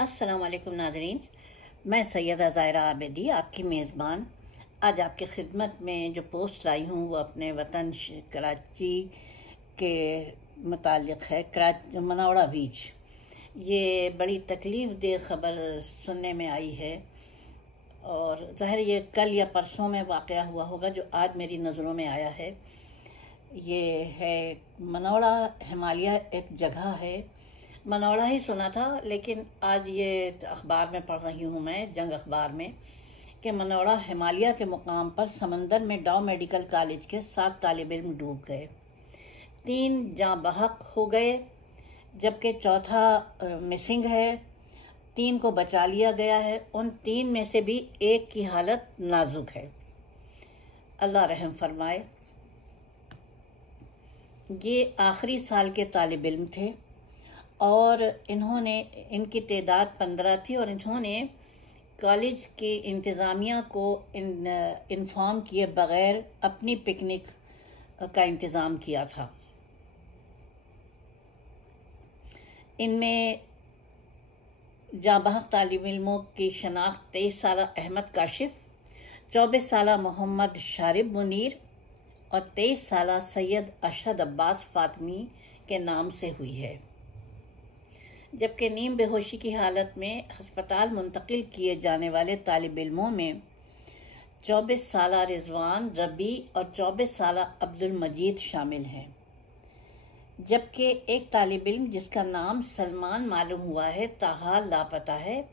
अस्सलाम वालेकुम नाज़रीन, मैं सैयदा ज़ायरा आबिदी आपकी मेज़बान आज आपकी खिदमत में जो पोस्ट लाई हूँ वो अपने वतन कराची के मुतालिक है। मनौड़ा बीच ये बड़ी तकलीफ़ दे खबर सुनने में आई है और ज़ाहिर ये कल या परसों में वाक़या हुआ होगा जो आज मेरी नज़रों में आया है। ये है मनौड़ा हिमालय, एक जगह है। मनौड़ा ही सुना था लेकिन आज ये अखबार में पढ़ रही हूँ मैं, जंग अखबार में, कि मनौड़ा हिमालय के मुकाम पर समंदर में डाउ मेडिकल कॉलेज के 7 तालिब इल्म डूब गए। 3 जाँ बहक हो गए जबकि चौथा मिसिंग है। 3 को बचा लिया गया है। उन 3 में से भी एक की हालत नाजुक है। अल्लाह रहम फरमाए। ये आखिरी साल के तालिब इल्म थे और इनकी तादाद 15 थी और इन्होंने कॉलेज की इंतज़ामिया को इन्फॉर्म किए बग़ैर अपनी पिकनिक का इंतज़ाम किया था। इनमें जाबहक तालिब इल्मों की शनाख्त 23 साला अहमद काशिफ, 24 साला मोहम्मद शारिब मुनीर और 23 साला सैयद अशहद अब्बास फातमी के नाम से हुई है। जबकि नीम बेहोशी की हालत में हस्पताल मुंतकिल किए जाने वाले तालिब इल्मों में 24 साला रिजवान रबी और 24 साला अब्दुल मजीद शामिल हैं। जबकि एक तालिब इल्म जिसका नाम सलमान मालूम हुआ है ताहाल लापता है,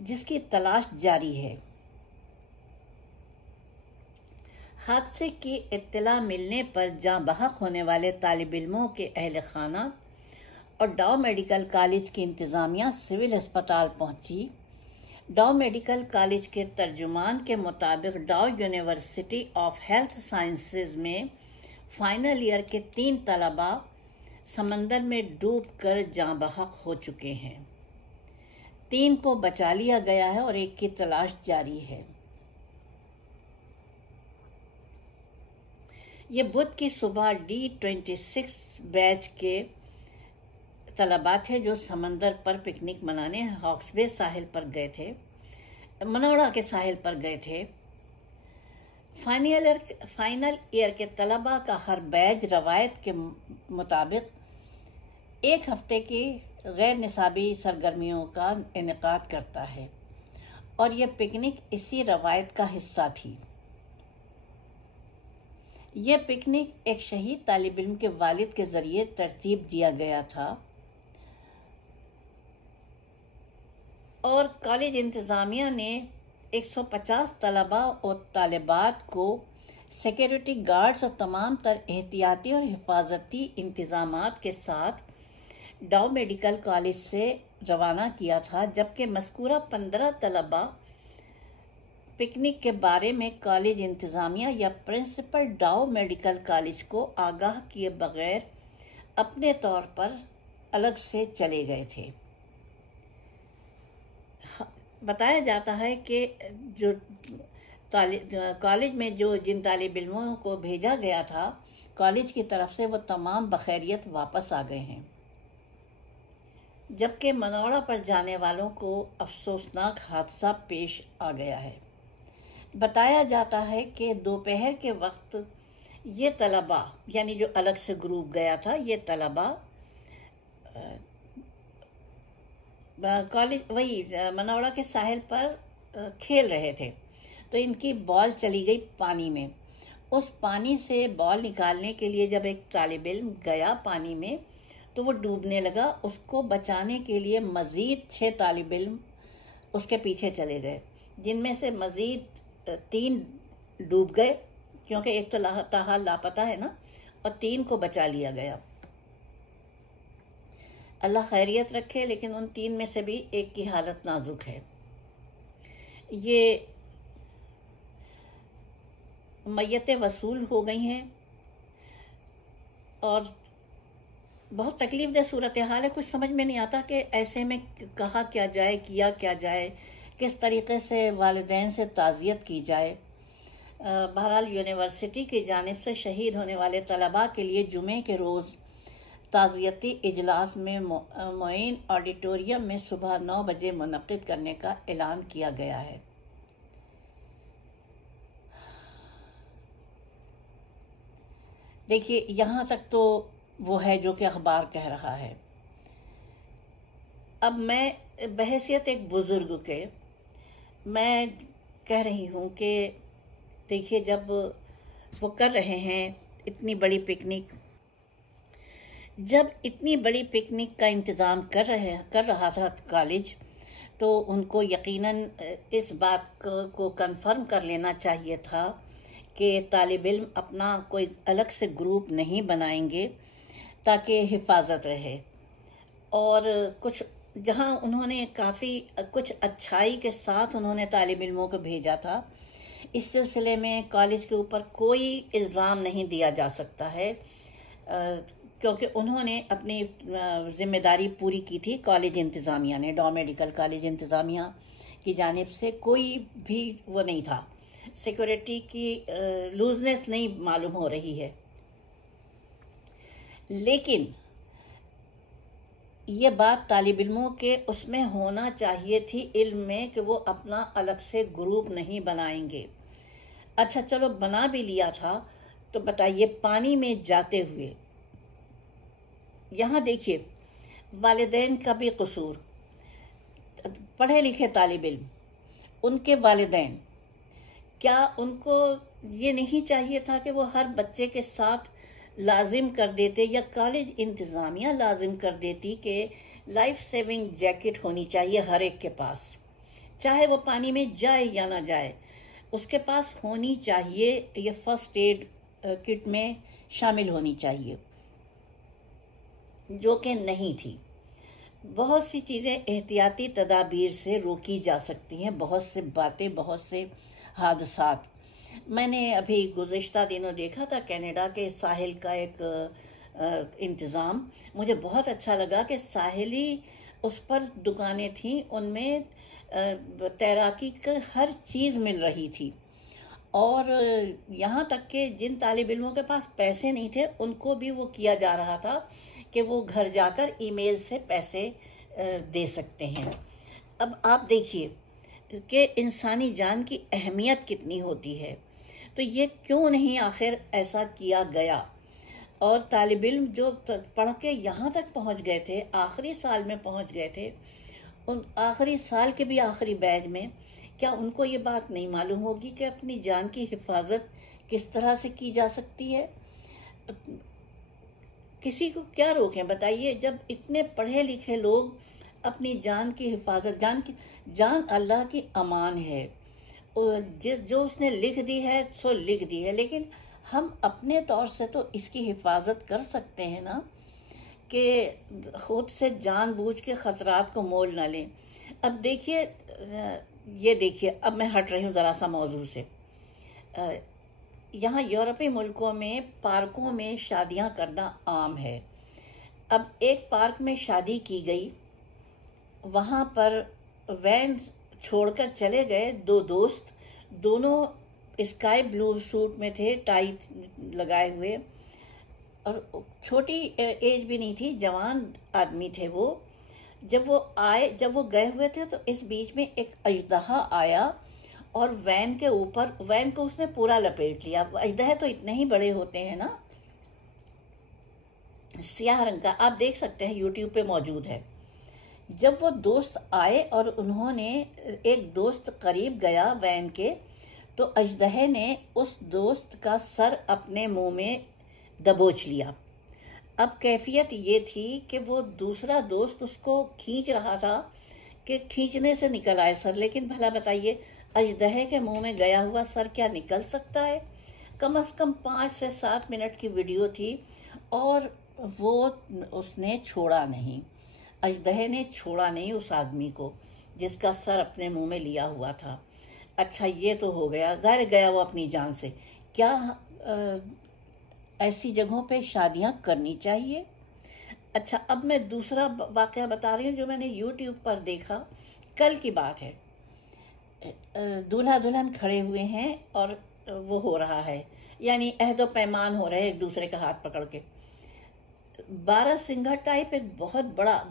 जिसकी तलाश जारी है। हादसे की इत्तला मिलने पर जाँ बहक होने वाले तालिब इल्मों के अहल खाना और डाउ मेडिकल कॉलेज की इंतज़ामिया सिविल अस्पताल पहुंची। डाउ मेडिकल कॉलेज के तर्जुमान के मुताबिक डाउ यूनिवर्सिटी ऑफ हेल्थ साइंसेज में फाइनल ईयर के 3 तलबा समंदर में डूबकर जाँ बहक हो चुके हैं। 3 को बचा लिया गया है और एक की तलाश जारी है। ये बुध की सुबह D26 बैच के तलबा थे जो समंदर पर पिकनिक मनाने हॉक्स बे साहिल पर गए थे, मनौड़ा के साहिल पर गए थे। फाइनल ईयर के तलबा का हर बैच रवायत के मुताबिक 1 हफ्ते की गैर निसाबी सरगर्मियों का इनेकाद करता है और यह पिकनिक इसी रवायत का हिस्सा थी। यह पिकनिक एक शहीद तालिब इल्म के वालिद के ज़रिए तरतीब दिया गया था और कॉलेज इंतज़ामिया ने 150 तलबा और तालिबात को सिक्योरिटी गार्ड्स और तमाम तर एहतियाती और हिफाजती इंतज़ामात के साथ डाउ मेडिकल कॉलेज से रवाना किया था। जबकि मज़कूरा 15 तलबा पिकनिक के बारे में कॉलेज इंतज़ामिया या प्रिंसिपल डाउ मेडिकल कॉलेज को आगाह किए बगैर अपने तौर पर अलग से चले गए थे। बताया जाता है कि जो कॉलेज में जिन तालिब इल्मों को भेजा गया था कॉलेज की तरफ से, वो तमाम बखैरियत वापस आ गए हैं। जबकि मनौड़ा पर जाने वालों को अफसोसनाक हादसा पेश आ गया है। बताया जाता है कि दोपहर के वक्त ये तलबा, यानी जो अलग से ग्रुप गया था, ये तलबा कॉलेज वही मनौड़ा के साहिल पर खेल रहे थे तो इनकी बॉल चली गई पानी में। उस पानी से बॉल निकालने के लिए जब एक तालिब इल्म गया पानी में तो वो डूबने लगा। उसको बचाने के लिए मज़ीद 6 तालिब इल्म उसके पीछे चले गए, जिनमें से मज़ीद 3 डूब गए क्योंकि एक तो ताहाल लापता है ना, और 3 को बचा लिया गया। अल्लाह खैरियत रखे, लेकिन उन 3 में से भी एक की हालत नाजुक है। ये मय्यतें वसूल हो गई हैं और बहुत तकलीफ दह सूरत हाल है। कुछ समझ में नहीं आता कि ऐसे में कहा क्या जाए, किया क्या जाए, किस तरीक़े से वालिदैन से ताज़ियत की जाए। बहरहाल यूनिवर्सिटी की जानिब से शहीद होने वाले तलबा के लिए जुमे के रोज़ ताज़ियती इजलास में मोइन ऑडिटोरियम में सुबह 9 बजे मुनक़्क़िद करने का ऐलान किया गया है। देखिए, यहाँ तक तो वो है जो कि अखबार कह रहा है। अब मैं बहैसियत एक बुज़ुर्ग के मैं कह रही हूँ कि देखिए, जब वो कर रहे हैं इतनी बड़ी पिकनिक, जब इतनी बड़ी पिकनिक का इंतज़ाम कर रहा था कॉलेज, तो उनको यकीनन इस बात को कंफर्म कर लेना चाहिए था कि तालिब इल्म अपना कोई अलग से ग्रुप नहीं बनाएंगे ताकि हिफाजत रहे। और कुछ जहाँ उन्होंने काफ़ी कुछ अच्छाई के साथ उन्होंने तालिब इल्मों को भेजा था, इस सिलसिले में कॉलेज के ऊपर कोई इल्ज़ाम नहीं दिया जा सकता है, क्योंकि उन्होंने अपनी ज़िम्मेदारी पूरी की थी। कॉलेज इंतज़ामिया ने, डॉ मेडिकल कॉलेज इंतज़ामिया की जानिब से कोई भी वो नहीं था, सिक्योरिटी की लूजनेस नहीं मालूम हो रही है। लेकिन ये बात तालिब इल्मों के उसमें होना चाहिए थी, इल्म में, कि वो अपना अलग से ग्रुप नहीं बनाएंगे। अच्छा चलो, बना भी लिया था तो बताइए, पानी में जाते हुए यहाँ देखिए वालिदैन का भी कसूर। पढ़े लिखे तालिब इल्म, उनके वालिदैन, क्या उनको ये नहीं चाहिए था कि वो हर बच्चे के साथ लाजिम कर देते, या कॉलेज इंतज़ामिया लाजिम कर देती कि लाइफ सेविंग जैकेट होनी चाहिए हर एक के पास, चाहे वो पानी में जाए या ना जाए, उसके पास होनी चाहिए, ये फर्स्ट एड किट में शामिल होनी चाहिए, जो कि नहीं थी। बहुत सी चीज़ें एहतियाती तदाबीर से रोकी जा सकती हैं, बहुत से बातें, बहुत से हादसात। मैंने अभी गुज़िश्ता दिनों देखा था कनाडा के साहिल का एक इंतज़ाम, मुझे बहुत अच्छा लगा कि साहिली उस पर दुकानें थीं, उनमें तैराकी का हर चीज़ मिल रही थी। और यहाँ तक कि जिन तालिब इल्मों के पास पैसे नहीं थे, उनको भी वो किया जा रहा था कि वो घर जाकर ईमेल से पैसे दे सकते हैं। अब आप देखिए कि इंसानी जान की अहमियत कितनी होती है, तो ये क्यों नहीं आखिर ऐसा किया गया। और तालिब इल्म जो पढ़ के यहाँ तक पहुँच गए थे, आखिरी साल में पहुँच गए थे, उन आखिरी साल के भी आखिरी बैच में, क्या उनको ये बात नहीं मालूम होगी कि अपनी जान की हिफाजत किस तरह से की जा सकती है। किसी को क्या रोकें बताइए, जब इतने पढ़े लिखे लोग अपनी जान की हिफाजत, जान अल्लाह की अमान है, जो उसने लिख दी है सो लिख दी है, लेकिन हम अपने तौर से तो इसकी हिफाजत कर सकते हैं ना, कि खुद से जानबूझ के ख़तरात को मोल ना लें। अब देखिए, ये देखिए, अब मैं हट रही हूँ ज़रा सा मौजू से। यहाँ यूरोपीय मुल्कों में पार्कों में शादियाँ करना आम है। अब एक पार्क में शादी की गई, वहाँ पर वैन छोड़कर चले गए दो दोस्त, दोनों स्काई ब्लू सूट में थे, टाई लगाए हुए, और छोटी एज भी नहीं थी, जवान आदमी थे वो। जब वो गए हुए थे, तो इस बीच में एक अजदहा आया और वैन के ऊपर, वैन को उसने पूरा लपेट लिया। अजदहे तो इतने ही बड़े होते हैं ना, स्याह रंग का, आप देख सकते हैं, यूट्यूब पे मौजूद है। जब वो दोस्त आए और उन्होंने, एक दोस्त करीब गया वैन के, तो अजदहे ने उस दोस्त का सर अपने मुंह में दबोच लिया। अब कैफियत ये थी कि वो दूसरा दोस्त उसको खींच रहा था कि खींचने से निकल आए सर, लेकिन भला बताइए, अजदहे के मुंह में गया हुआ सर क्या निकल सकता है। कम से कम 5 से 7 मिनट की वीडियो थी, और वो उसने छोड़ा नहीं, अजदहे ने छोड़ा नहीं उस आदमी को जिसका सर अपने मुंह में लिया हुआ था। अच्छा, ये तो हो गया, ज़ाहिर गया वो अपनी जान से। क्या ऐसी जगहों पे शादियां करनी चाहिए? अच्छा, अब मैं दूसरा वाक़या बता रही हूँ जो मैंने यूट्यूब पर देखा, कल की बात है। दूल्हा दुल्हन खड़े हुए हैं और वो हो रहा है, यानी अहदो पैमान हो रहे हैं एक दूसरे का हाथ पकड़ के। बारहसिंगा टाइप एक बहुत बड़ा